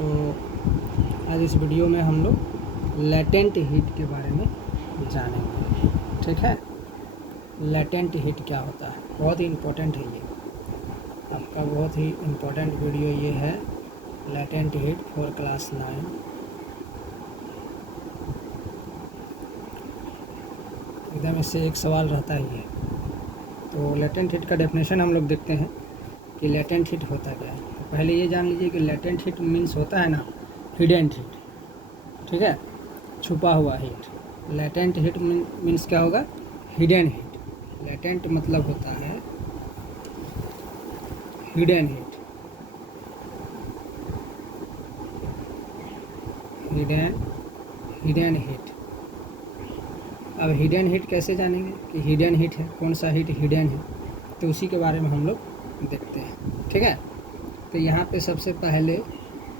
तो आज इस वीडियो में हम लोग लेटेंट हीट के बारे में जानेंगे। ठीक है, लेटेंट हीट क्या होता है, बहुत ही इम्पोर्टेंट है ये आपका, बहुत ही इम्पोर्टेंट वीडियो ये है। Latent heat for class 9। एकदम इससे एक सवाल रहता ही है। तो लेटेंट हीट का डेफिनेशन हम लोग देखते हैं कि लेटेंट हीट होता क्या है। तो पहले ये जान लीजिए कि लेटेंट हीट मीन्स होता है ना हिडन हीट। ठीक है, छुपा हुआ हीट। लेटेंट हीट मीन्स क्या होगा, हिडन हीट। लेटेंट मतलब होता है हिडन हीट। Hidden heat. अब हिडन हीट कैसे जानेंगे कि हिडन हीट है, कौन सा हीट हिडन है, तो उसी के बारे में हम लोग देखते हैं। ठीक है, तो यहाँ पे सबसे पहले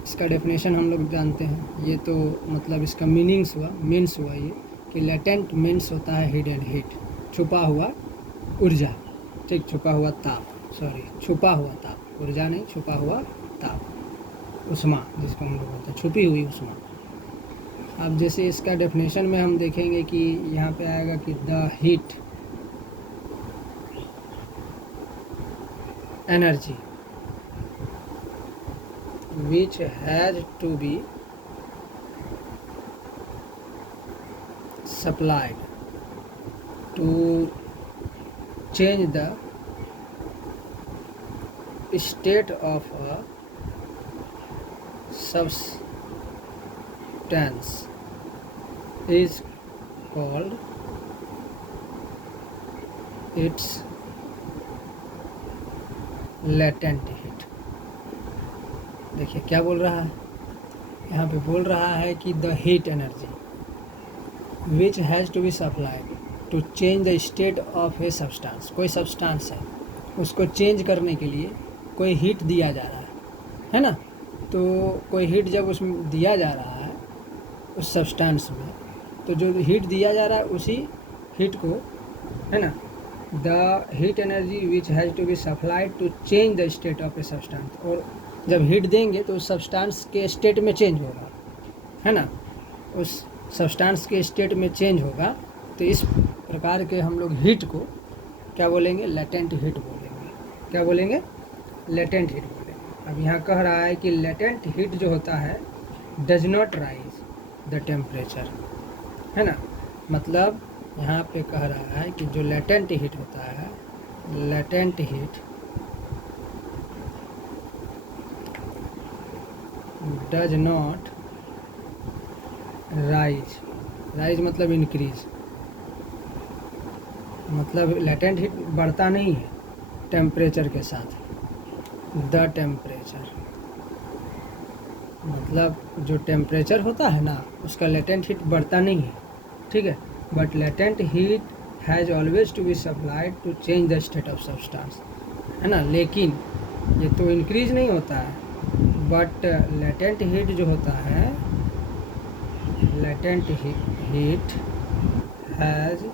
इसका डेफिनेशन हम लोग जानते हैं। ये तो मतलब इसका मीनिंग्स हुआ, मीन्स हुआ ये कि लेटेंट मीन्स होता है हिडन हीट, छुपा हुआ ऊर्जा। ठीक, छुपा हुआ ताप, सॉरी छुपा हुआ ताप, ऊर्जा नहीं, छुपा हुआ ताप, उष्मा जिसको हम लोग बोलते हैं, छुपी हुई उष्मा। अब जैसे इसका डेफिनेशन में हम देखेंगे कि यहाँ पे आएगा कि the heat energy which has to be supplied to change the state of a substance is called its latent heat। देखिए क्या बोल रहा है यहाँ पे, बोल रहा है कि the heat energy which has to be supplied to change the state of a substance. कोई सब्सटेंस है, उसको चेंज करने के लिए कोई हीट दिया जा रहा है ना। तो कोई हीट जब उसमें दिया जा रहा है उस सब्सटेंस में, तो जो हीट दिया जा रहा है उसी हीट को, है ना, the heat energy which has to be supplied to change the state of a substance. और जब हीट देंगे तो उस सब्सटेंस के स्टेट में चेंज होगा, है ना, उस सब्सटेंस के स्टेट में चेंज होगा। तो इस प्रकार के हम लोग हीट को क्या बोलेंगे, लेटेंट हीट बोलेंगे। क्या बोलेंगे, लेटेंट हीट बोलेंगे। अब यहाँ कह रहा है कि लेटेंट हीट जो होता है does not rise the temperature, है ना। मतलब यहाँ पे कह रहा है कि जो लेटेंट हीट होता है, latent heat does not rise मतलब इंक्रीज, मतलब लेटेंट हीट बढ़ता नहीं है टेम्परेचर के साथ। द टेम्परेचर मतलब जो टेम्परेचर होता है ना, उसका लेटेंट हीट बढ़ता नहीं है। ठीक है, but latent heat has always to be supplied to change the state of substance, है ना। लेकिन ये तो इंक्रीज नहीं होता है, बट लेटेंट हीट जो होता है, latent heat has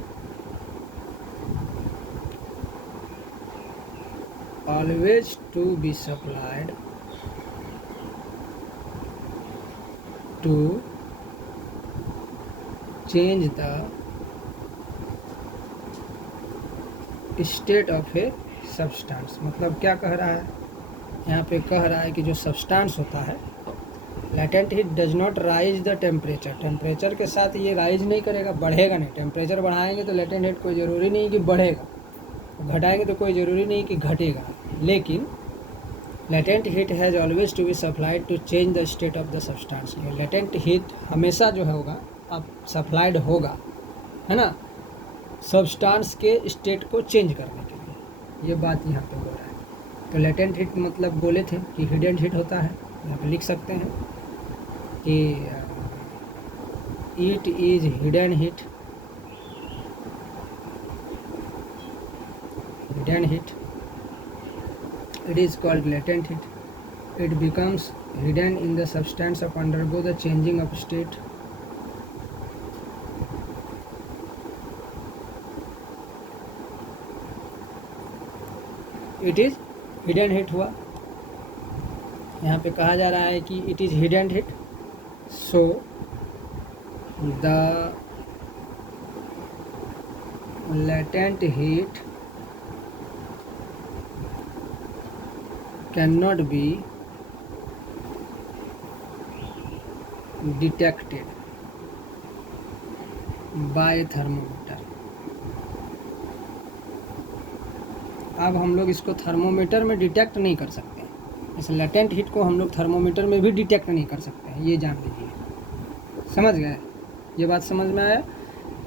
always to be supplied to change the state of a substance. मतलब क्या कह रहा है यहाँ पे, कह रहा है कि जो सब्सटेंस होता है, latent heat does not rise the temperature. Temperature के साथ ये राइज नहीं करेगा, बढ़ेगा नहीं। टेम्परेचर बढ़ाएंगे तो लेटेंट हीट कोई ज़रूरी नहीं कि बढ़ेगा, घटाएंगे तो कोई ज़रूरी नहीं कि घटेगा। लेकिन latent heat has always to be supplied to change the state of the substance. Latent heat हमेशा जो होगा अब सप्लाइड होगा, है ना, सब्सटेंस के स्टेट को चेंज करने के लिए। ये बात यहाँ पे हो रहा है। तो लेटेंट हीट मतलब बोले थे कि हिडन हीट होता है। यहाँ पे लिख सकते हैं कि it is hidden heat. Hidden heat, it is called latent heat. It becomes hidden in the substance of undergo the changing of state. It is hidden heat हुआ। यहाँ पे कहा जा रहा है कि it is heat and heat, so the latent heat cannot be detected by thermometer। अब हम लोग इसको थर्मोमीटर में डिटेक्ट नहीं कर सकते हैं, इस लेटेंट हीट को हम लोग थर्मोमीटर में भी डिटेक्ट नहीं कर सकते हैं, ये जान लीजिए। समझ गए? ये बात समझ में आया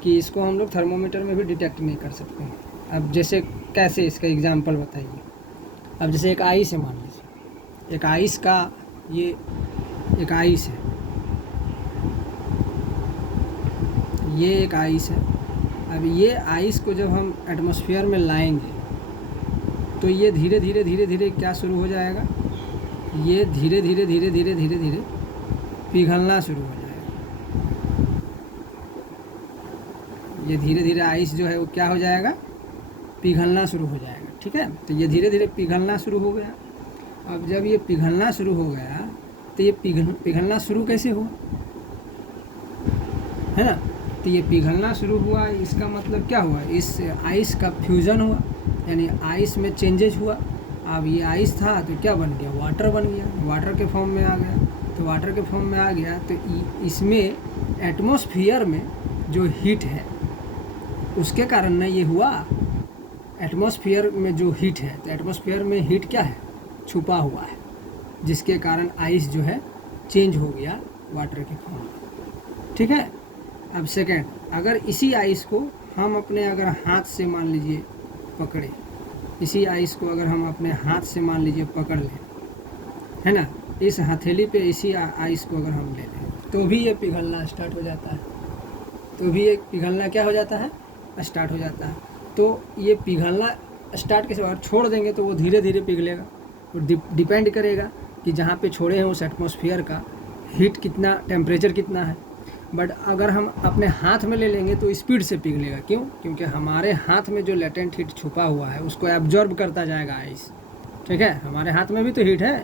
कि इसको हम लोग थर्मोमीटर में भी डिटेक्ट नहीं कर सकते हैं। अब जैसे कैसे, इसका एग्जांपल बताइए। अब जैसे एक आइस है, मान लीजिए एक आइस का, ये एक आइस है, ये एक आइस है। अब ये आइस को जब हम एटमॉस्फेयर में लाएंगे तो ये धीरे धीरे धीरे धीरे क्या शुरू हो जाएगा, ये धीरे धीरे धीरे धीरे धीरे धीरे पिघलना शुरू हो जाएगा। ये धीरे धीरे आइस जो है वो क्या हो जाएगा, पिघलना शुरू हो जाएगा। ठीक है, तो ये धीरे धीरे पिघलना शुरू हो गया। अब जब ये पिघलना शुरू हो गया तो ये पिघलना शुरू कैसे हुआ, है ना? तो ये पिघलना शुरू हुआ, इसका मतलब क्या हुआ, इस आइस का फ्यूज़न हुआ, यानी आइस में चेंजेज हुआ। अब ये आइस था तो क्या बन गया, वाटर बन गया, वाटर के फॉर्म में आ गया। तो वाटर के फॉर्म में आ गया तो इसमें एटमॉस्फेयर में जो हीट है उसके कारण ना ये हुआ। एटमॉस्फेयर में जो हीट है, तो एटमॉस्फेयर में हीट क्या है, छुपा हुआ है, जिसके कारण आइस जो है चेंज हो गया वाटर के फॉर्म में। ठीक है। अब सेकेंड, अगर इसी आइस को हम अपने अगर हाथ से मान लीजिए पकड़े, इसी आइस को अगर हम अपने हाथ से मान लीजिए पकड़ लें, है ना, इस हथेली पे इसी आइस को अगर हम ले लें तो भी ये पिघलना स्टार्ट हो जाता है, तो भी ये पिघलना क्या हो जाता है, स्टार्ट हो जाता है। तो ये पिघलना स्टार्ट कैसे होगा, छोड़ देंगे तो वो धीरे धीरे पिघलेगा। और डिपेंड करेगा कि जहाँ पे छोड़े हैं उस एटमॉस्फेयर का हीट कितना, टेम्परेचर कितना है। बट अगर हम अपने हाथ में ले लेंगे तो स्पीड से पिघलेगा। क्यों? क्योंकि हमारे हाथ में जो लेटेंट हीट छुपा हुआ है उसको एब्जॉर्ब करता जाएगा आइस। ठीक है, हमारे हाथ में भी तो हीट है,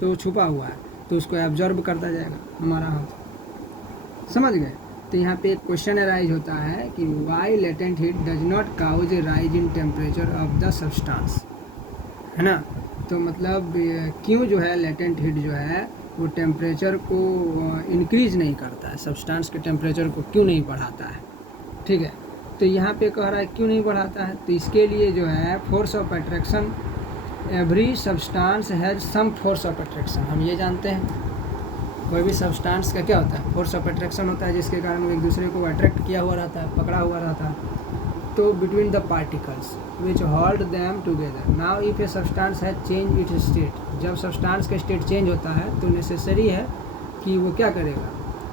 तो वो छुपा हुआ है, तो उसको एब्जॉर्ब करता जाएगा हमारा हाथ। समझ गए? तो यहाँ पे एक क्वेश्चन अराइज होता है कि why latent heat does not cause a rise in temperature of the substance, है ना। तो मतलब क्यों जो है लेटेंट हीट जो है वो टेम्परेचर को इंक्रीज नहीं करता है, सब्सटेंस के टेम्परेचर को क्यों नहीं बढ़ाता है। ठीक है, तो यहाँ पे कह रहा है क्यों नहीं बढ़ाता है, तो इसके लिए जो है force of attraction, every substance has some force of attraction. हम ये जानते हैं कोई भी सब्सटेंस का क्या होता है, फोर्स ऑफ अट्रैक्शन होता है, जिसके कारण वो एक दूसरे को अट्रैक्ट किया हुआ रहता है, पकड़ा हुआ रहता है। तो between the particles which hold them together. Now if a substance has change its state, जब सब्सटेंस का स्टेट चेंज होता है तो नेसेसरी है कि वो क्या करेगा,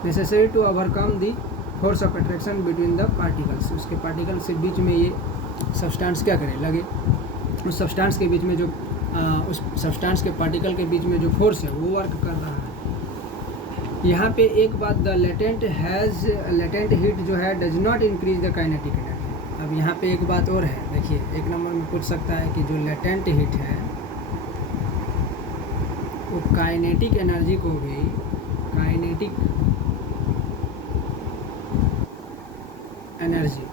necessary to overcome the force of attraction between the particles. उसके पार्टिकल्स के बीच में ये सब्सटेंस क्या करे, लगे। उस सब्सटेंस के बीच में जो उस सब्सटेंस के पार्टिकल के बीच में जो फोर्स है वो वर्क कर रहा है। यहाँ पे एक बात, द लेटेंट हीट जो है does not increase the kinetic energy. अब यहाँ पे एक बात और है, देखिए एक नंबर में पूछ सकता है कि जो लेटेंट हीट है वो काइनेटिक एनर्जी को भी, काइनेटिक एनर्जी,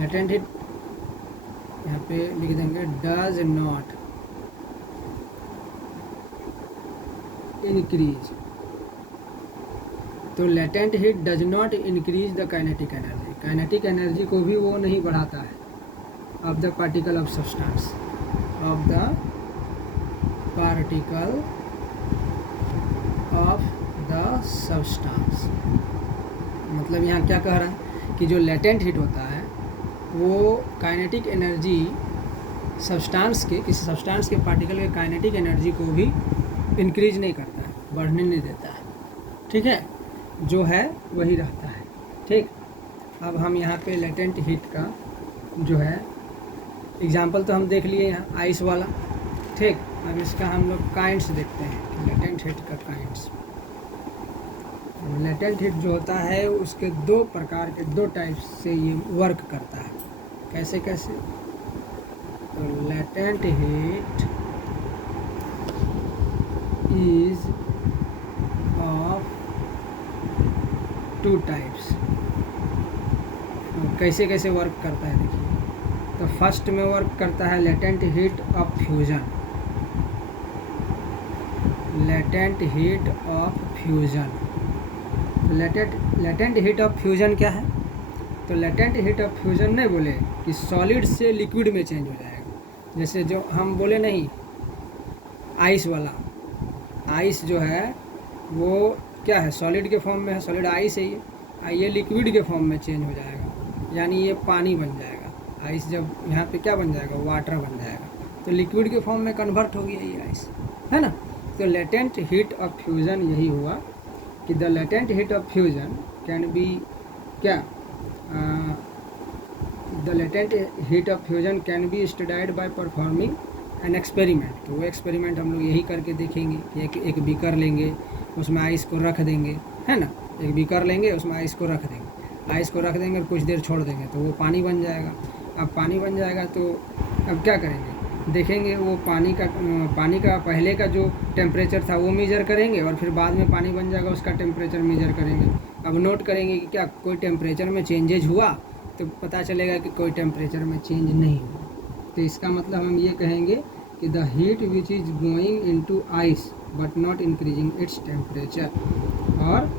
लेटेंट हीट यहाँ पे लिख देंगे डज नॉट इंक्रीज। तो latent heat does not increase the kinetic energy, kinetic energy को भी वो नहीं बढ़ाता है of the particle of substance, of the particle of the substance. मतलब यहाँ क्या कह रहा है कि जो लेटेंट हीट होता है वो काइनेटिक एनर्जी सब्सटेंस के, किसी सब्सटेंस के पार्टिकल के काइनेटिक एनर्जी को भी इंक्रीज नहीं करता है, बढ़ने नहीं देता है। ठीक है, जो है वही रहता है। ठीक, अब हम यहाँ पे लेटेंट हीट का जो है एग्जांपल तो हम देख लिए यहाँ आइस वाला। ठीक, अब इसका हम लोग काइंड्स देखते हैं, लेटेंट हीट का काइंड्स। लेटेंट हीट जो होता है उसके दो प्रकार के, दो टाइप से ये वर्क करता है। कैसे कैसे, तो latent heat is of two types. कैसे कैसे वर्क करता है देखिए। तो फर्स्ट में वर्क करता है latent heat of fusion. Latent heat of fusion, latent heat of fusion क्या है? तो लेटेंट हीट ऑफ फ्यूज़न नहीं बोले कि सॉलिड से लिक्विड में चेंज हो जाएगा। जैसे जो हम बोले नहीं, आइस वाला, आइस जो है वो क्या है, सॉलिड के फॉर्म में है, सॉलिड आइस है ये लिक्विड के फॉर्म में चेंज हो जाएगा, यानी ये पानी बन जाएगा। आइस जब यहाँ पे क्या बन जाएगा, वाटर बन जाएगा, तो लिक्विड के फॉर्म में कन्वर्ट हो गया ये आइस, है ना। तो लेटेंट हीट ऑफ फ्यूज़न यही हुआ कि the latent heat of fusion can be क्या, the latent heat of fusion can be studied by performing an experiment. तो वो एक्सपेरिमेंट हम लोग यही करके देखेंगे कि एक बीकर लेंगे, उसमें आइस को रख देंगे, है ना। एक बीकर लेंगे, उसमें आइस को रख देंगे, आइस को रख देंगे और कुछ देर छोड़ देंगे तो वो पानी बन जाएगा। अब पानी बन जाएगा तो अब क्या करेंगे, देखेंगे वो पानी का पहले का जो टेम्परेचर था वो मेज़र करेंगे और फिर बाद में पानी बन जाएगा उसका टेम्परेचर मेज़र करेंगे। अब नोट करेंगे कि क्या कोई टेम्परेचर में चेंजेज हुआ, तो पता चलेगा कि कोई टेम्परेचर में चेंज नहीं हुआ। तो इसका मतलब हम ये कहेंगे कि the heat which is going into ice but not increasing its temperature, और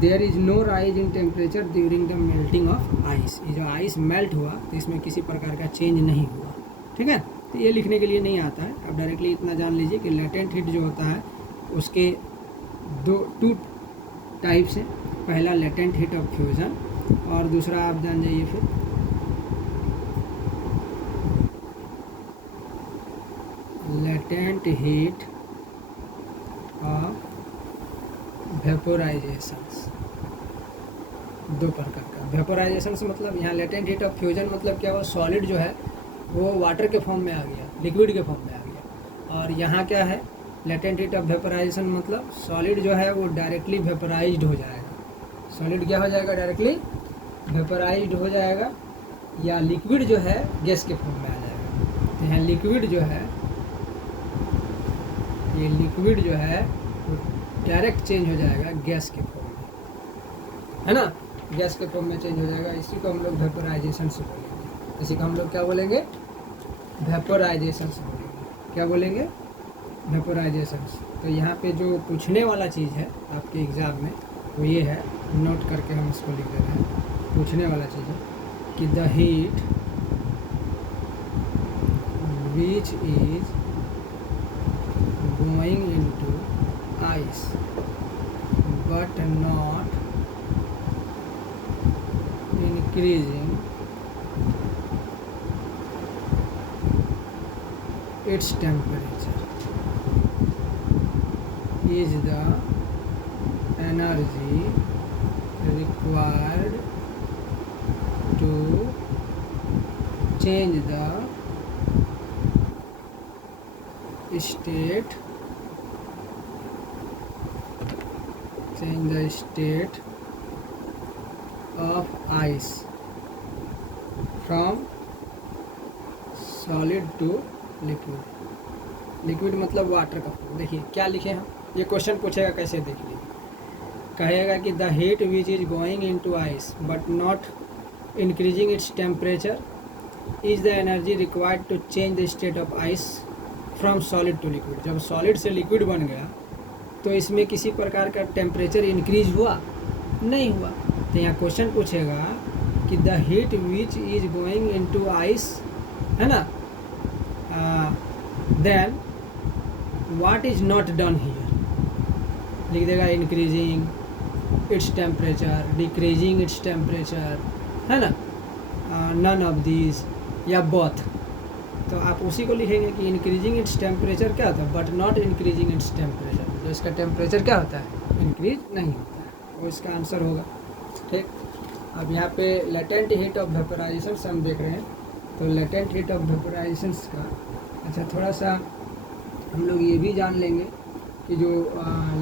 there is no rise in temperature during the melting of ice. ये जो आइस मेल्ट हुआ तो इसमें किसी प्रकार का चेंज नहीं हुआ, ठीक है। तो ये लिखने के लिए नहीं आता है, अब डायरेक्टली इतना जान लीजिए कि लेटेंट हीट जो होता है उसके टू टाइप्स हैं। पहला लेटेंट हीट ऑफ फ्यूज़न और दूसरा आप जान जाइए फिर लेटेंट हीट ऑफ वेपोराइजेशंस। दो प्रकार का वेपोराइजेशन से मतलब यहाँ लेटेंट हीट ऑफ फ्यूजन मतलब क्या हुआ, सॉलिड जो है वो वाटर के फॉर्म में आ गया, लिक्विड के फॉर्म में आ गया। और यहाँ क्या है, लेटेंट हीट ऑफ वेपोराइजेशन मतलब सॉलिड जो है वो डायरेक्टली वेपोराइज्ड हो जाएगा। सॉलिड क्या हो जाएगा, डायरेक्टली वेपोराइज्ड हो जाएगा, या लिक्विड जो है गैस के फॉर्म में आ जाएगा। तो यहाँ लिक्विड जो है, ये लिक्विड जो है वो डायरेक्ट चेंज हो जाएगा गैस के फॉर्म में, है ना, गैस के फॉर्म में चेंज हो जाएगा। इसी को हम लोग वेपोराइजेशन से बोलेंगे। इसी को हम लोग क्या बोलेंगे, वेपोराइजेशन से बोलेंगे। क्या बोलेंगे, वेपोराइजेशन। तो यहाँ पे जो पूछने वाला चीज़ है आपके एग्ज़ाम में वो ये है, नोट करके हम इसको लिख देते हैं। पूछने वाला चीज़ है कि the heat which is going into ice but not increasing its temperature is the energy required to change the state of ice from solid to liquid। Liquid मतलब वाटर का। देखिए क्या लिखे हम, ये क्वेश्चन पूछेगा कैसे, देख लीजिए। कहेगा कि the heat which is going into ice but not increasing its temperature is the energy required to change the state of ice from solid to liquid. जब सॉलिड से लिक्विड बन गया तो इसमें किसी प्रकार का टेम्परेचर इंक्रीज हुआ नहीं हुआ। तो यहाँ क्वेश्चन पूछेगा कि the heat which is going into ice, है ना, then what is not done here. लिख देगा increasing its temperature, decreasing its temperature, है ना, नन ऑफ दिस या बोथ। तो आप उसी को लिखेंगे कि इंक्रीजिंग इट्स टेम्परेचर क्या होता है, but not increasing its temperature. तो इसका टेम्परेचर क्या होता है, इंक्रीज नहीं होता है, वो इसका आंसर होगा। ठीक, अब यहाँ पे लेटेंट हीट ऑफ वेपोराइजेशन से हम देख रहे हैं। तो लेटेंट हीट ऑफ वेपोराइजेशन का अच्छा थोड़ा सा हम लोग ये भी जान लेंगे कि जो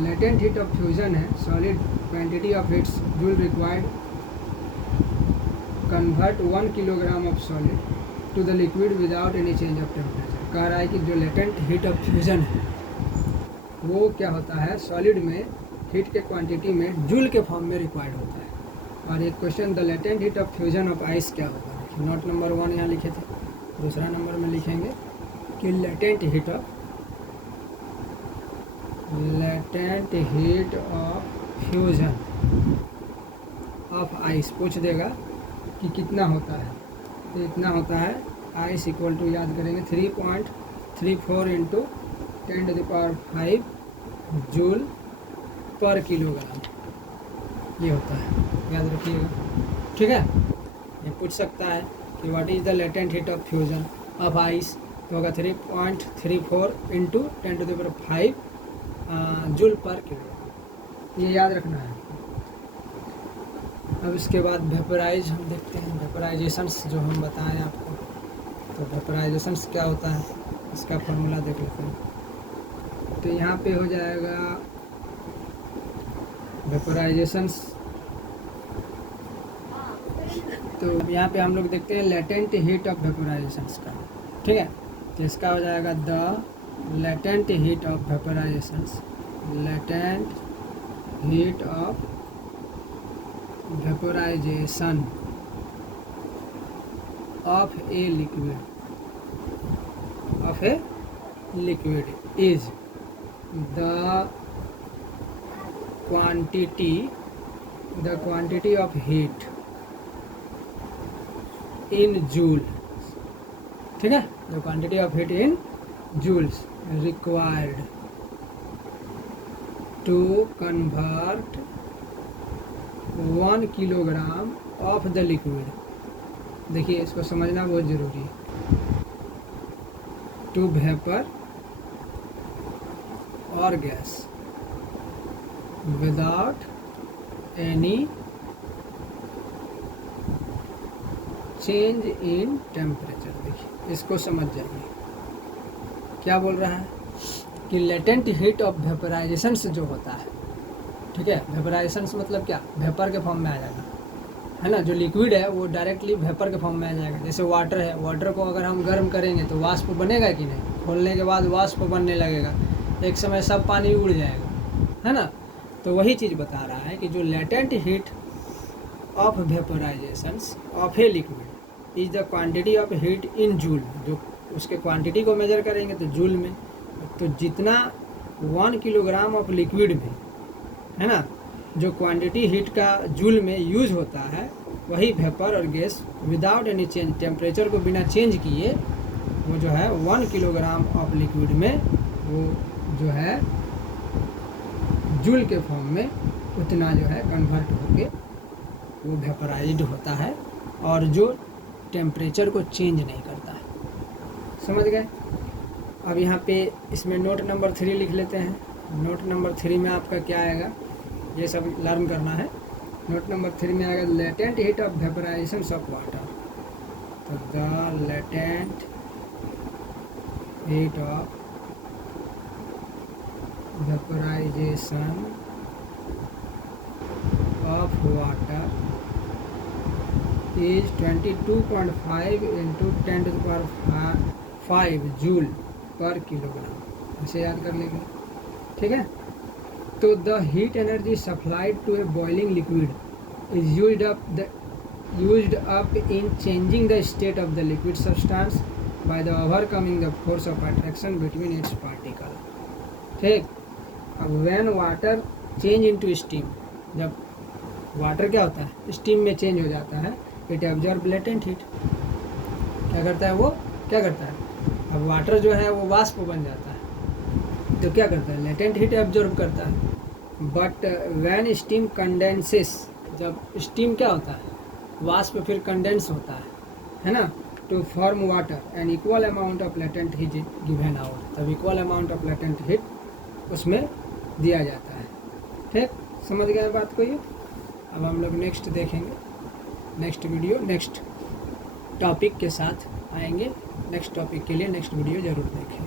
लेटेंट हीट ऑफ फ्यूजन है, solid quantity of heats joule required convert 1 kilogram of solid to the liquid without any change of temperature. कह रहा है कि जो लेटेंट हीट ऑफ फ्यूजन है वो क्या होता है, सॉलिड में हीट के क्वांटिटी में जूल के फॉर्म में रिक्वायर्ड होता है। और एक question, the latent heat of fusion of ice क्या होगा। देखिए नोट नंबर 1 यहाँ लिखे थे, दूसरा नंबर में लिखेंगे कि latent heat of fusion of ice पूछ देगा कि कितना होता है, तो इतना होता है आइस इक्वल टू, याद करेंगे 3.34 इंटू 10⁵ जूल पर किलोग्राम, ये होता है, याद रखिएगा। ठीक है, ये पूछ सकता है कि what is the latent heat of fusion of ice, तो होगा 3.34 इंटू 10⁵ जूल पर किलोग्राम, ये याद रखना है। अब इसके बाद वेपराइज हम देखते हैं, वेपराइजेशंस जो हम बताएं आपको, तो वेपराइजेशंस क्या होता है इसका फॉर्मूला देख लेते हैं। तो यहाँ पे हो जाएगा वेपराइजेशंस, तो यहाँ पे हम लोग देखते हैं लेटेंट हीट ऑफ वेपराइजेशंस का। ठीक है, तो इसका हो जाएगा the latent heat of vaporisations, latent heat of vaporisation of a liquid is the quantity of heat in joule, ठीक है, the quantity of heat in joules required to convert 1 kilogram of the liquid. देखिए इसको समझना बहुत ज़रूरी है, to vapour और gas without any change in temperature. देखिए इसको समझ जाइए, क्या बोल रहा है कि लेटेंट हीट ऑफ वेपराइजेशन से जो होता है, ठीक है, वेपराइजेशन मतलब क्या, वेपर के फॉर्म में आ जाएगा, है ना, जो लिक्विड है वो डायरेक्टली वेपर के फॉर्म में आ जाएगा। जैसे वाटर है, वाटर को अगर हम गर्म करेंगे तो वाष्प बनेगा कि नहीं, खोलने के बाद वाष्प बनने लगेगा, एक समय सब पानी उड़ जाएगा, है ना। तो वही चीज़ बता रहा है कि जो latent heat of vaporisations of a liquid is the quantity of heat in joule, जो उसके क्वांटिटी को मेजर करेंगे तो जूल में, तो जितना 1 किलोग्राम ऑफ लिक्विड में, है ना, जो क्वांटिटी हीट का जूल में यूज होता है, वही वेपर और gas without any change, temperature को बिना चेंज किए, वो जो है 1 किलोग्राम ऑफ लिक्विड में वो जो है जूल के फॉर्म में उतना जो है कन्वर्ट होके वो वेपराइज्ड होता है, और जो टेम्परेचर को चेंज नहीं करता है। समझ गए। अब यहाँ पे इसमें नोट नंबर 3 लिख लेते हैं। नोट नंबर 3 में आपका क्या आएगा, ये सब लर्न करना है। नोट नंबर 3 में आएगा latent heat of vaporisation of water. तो the latent heat of vaporisation of water is 22.5 into 10⁵ joule per kilogram, इसे याद कर लेंगे। ठीक है, तो the heat energy supplied to a boiling liquid is used up in changing the state of the liquid substance by the overcoming the force of attraction between its particle. ठीक, अब when water change into steam, जब water क्या होता है, steam में change हो जाता है, इट एब्जॉर्ब लेटेंट हीट। क्या करता है वो, क्या करता है, अब वाटर जो है वो वाष्प बन जाता है, तो क्या करता है, लेटेंट हीट एब्जॉर्ब करता है। बट व्हेन स्टीम कंडेंसेस, जब स्टीम क्या होता है, वाष्प फिर कंडेंस होता है ना, to form water, an equal amount of latent heat given out, तब equal amount of latent heat उसमें दिया जाता है। ठीक, समझ गए बात को ये। अब हम लोग नेक्स्ट देखेंगे, नेक्स्ट वीडियो नेक्स्ट टॉपिक के साथ आएंगे। नेक्स्ट टॉपिक के लिए नेक्स्ट वीडियो ज़रूर देखें।